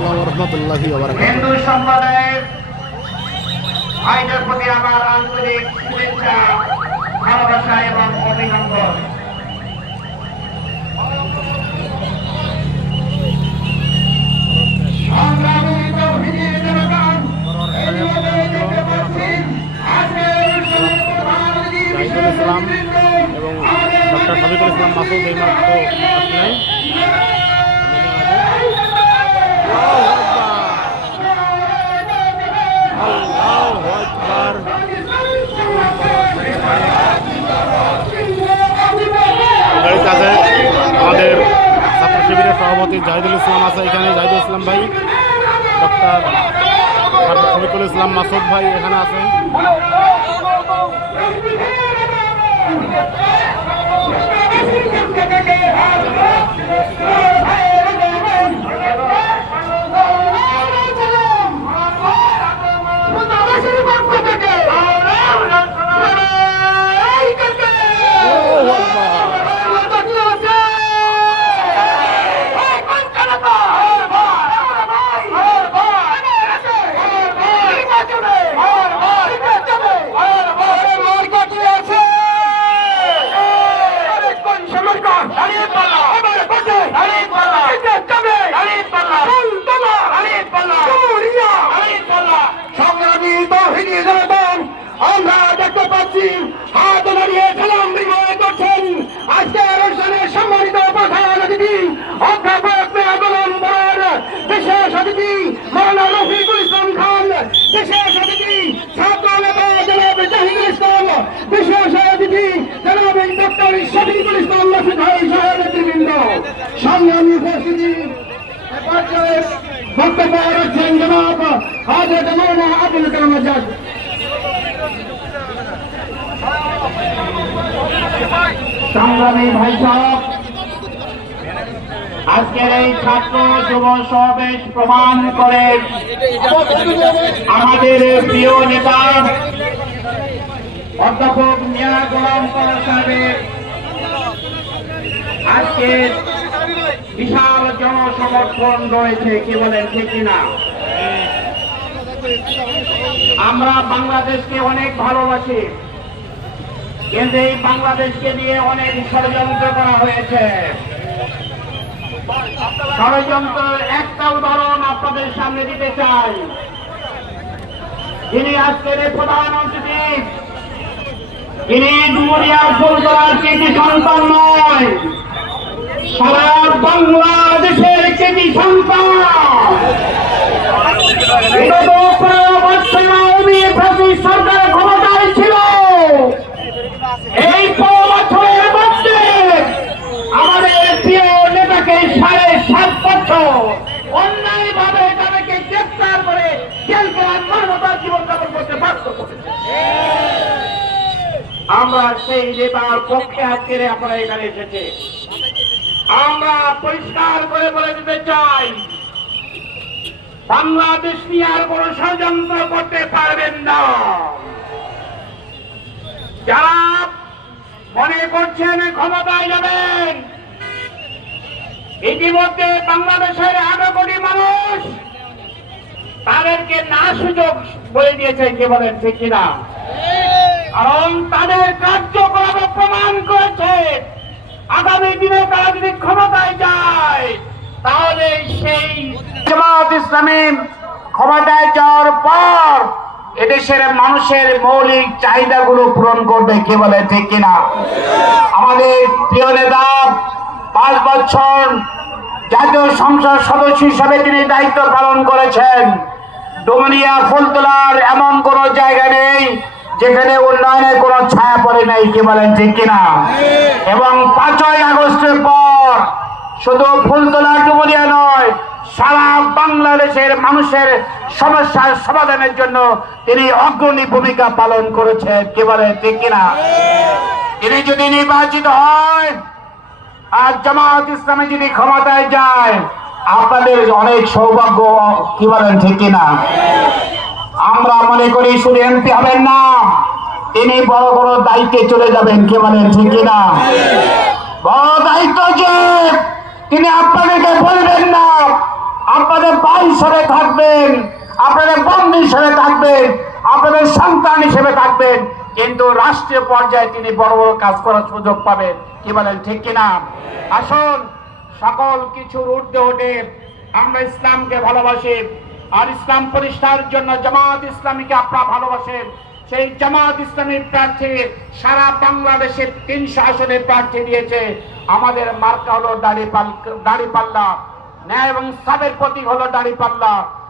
আসসালামু রহমতুল্লাহি ওয়া বারাকাতুহু। হিন্দু সম্প্রদায়ের ভাইদের প্রতি আমার আন্তরিক শুভেচ্ছা, ভালোবাসা এবং অভিনন্দন। জাহিদুল ইসলাম এবং ডক্টর শফিকুল ইসলাম মাসুদ এই মাত্র আসলেন। গাড়ির কাছে আমাদের ছাত্র শিবিরের সভাপতি জাহিদুল ইসলাম আছে এখানে। জাহিদুল ইসলাম ভাই, ডক্টর শফিকুল ইসলাম মাসুদ ভাই এখানে আছেন। আমরা দেখতে পাচ্ছি হাত দাঁড়িয়ে সালাম বিনিময় করছেন আজকের অনুষ্ঠানের সম্মানিত প্রধান অতিথি অধ্যাপক মেয়াদুল বড়, বিশেষ অতিথি মাওলানা রফিকুল ইসলাম খান, বিশেষ অতিথি ছাত্র নেতা জনাব জাহিদুল ইসলাম, বিশেষ অতিথি জনাব ডক্টর শফিকুল ইসলাম মাসুদ ভাই সহ নেতৃবৃন্দ, সংগ্রামী উপস্থিতি বক্তব্য রাখছেন জনাব হাজরত মৌলানা আবুল কালাম আজাদ। সংগ্রামী ভাই সাহেব, আজকের এই ছাত্র যুব সমাবেশ প্রমাণ করে আমাদের প্রিয় নেতা অধ্যাপক মিয়া গোলাম পরশ সাহেবের আজকে বিশাল জনসমর্থন রয়েছে। কি বলেন, ঠিক কিনা? আমরা বাংলাদেশকে অনেক ভালোবাসি, কিন্তু এই বাংলাদেশকে নিয়ে অনেক ষড়যন্ত্র করা হয়েছে। ষড়যন্ত্রের একটা উদাহরণ আপনাদের সামনে দিতে চাই। যিনি আজকের প্রধান অতিথি, তিনি ডুমুরিয়া ফুলতলার কৃতি সন্তান নয়, সারা বাংলাদেশের কৃতি সন্তান। সরকার ক্ষমতায় ছিল, এই বছরের মধ্যে আমাদের প্রিয় নেতাকে 7.5 বছর অন্যায় ভাবে তাদেরকে গ্রেফতার করে জেল করার মানবতার জীবনযাপন করতে বাধ্য করেছে। আমরা সেই নেতার পক্ষে আজকের আপনারা এখানে এসেছে। আমরা পরিষ্কার করে বলে দিতে চাই, বাংলাদেশ নিয়ে আর কোন ষড়যন্ত্র করতে পারবেন না। যারা মনে করছেন ক্ষমতায় যাবেন, ইতিমধ্যে বাংলাদেশের 18 কোটি মানুষ তাদেরকে না সুযোগ বলে দিয়েছে। কি বলেন, ঠিক কিনা? কারণ তাদের কার্যকলাপ প্রমাণ করেছে আগামী দিনে তারা যদি ক্ষমতায় যায় তাহলে সেই জামাত ইসলামী ক্ষমতায় যাওয়ার পর এদেশের মানুষের মৌলিক চাহিদাগুলো পূরণ করবে। কি বলে, ঠিক কিনা? আমাদের প্রিয় নেতা 5 বছর জাতীয় সংসদ সদস্য হিসাবে তিনি দায়িত্ব পালন করেছেন। ডুমুরিয়া ফুলতলার এমন কোন জায়গা নেই যেখানে উন্নয়নের কোন ছায়া পড়ে নাই। কি বলেন, ঠিক কিনা? এবং 5ই আগস্টের পর শুধু ফুলতলা ডুমুরিয়া নয়, সারা বাংলাদেশের মানুষের সমস্যার সমাধানের জন্য তিনি অগ্রণী ভূমিকা পালন করেছেন। কি বলে, ঠিক কিনা? তিনি যদি নির্বাচিত হয় আর জামাত ইসলামী যদি ক্ষমতায় যায়, আপনাদের অনেক সৌভাগ্য। কি বলেন, ঠিক কিনা? আমরা মনে করি শুধু এমপি হবেন না, তিনি বড় বড় দায়িত্বে চলে যাবেন। কি বলেন, ঠিক কিনা? বড় দায়িত্ব যে তিনি আপনাদেরকে বলবেন না, আপনাদের 22 হিসেবে থাকবেন, আপনাদের বন্ধু হিসেবে থাকবেন, আপনাদের সন্তান হিসেবে থাকবেন, কিন্তু রাষ্ট্রীয় পর্যায়ে তিনি বড় বড় কাজ করার সুযোগ পাবেন। কি বলেন, ঠিক কিনা? আসুন সকল কিছুর ঊর্ধ্বে উঠে আমরা ইসলামকে ভালোবাসি, আর ইসলাম প্রতিষ্ঠার জন্য জামাত ইসলামীকে আপনারা ভালোবাসেন। সেই জামাত ইসলামীর প্রার্থী সারা বাংলাদেশের 300 আসনে প্রার্থী দিয়েছে। আমাদের মার্কা হলো দাড়িপাল্লা, ন্যায় এবং ইনসাফের প্রতীক হলো দাড়িপাল্লা।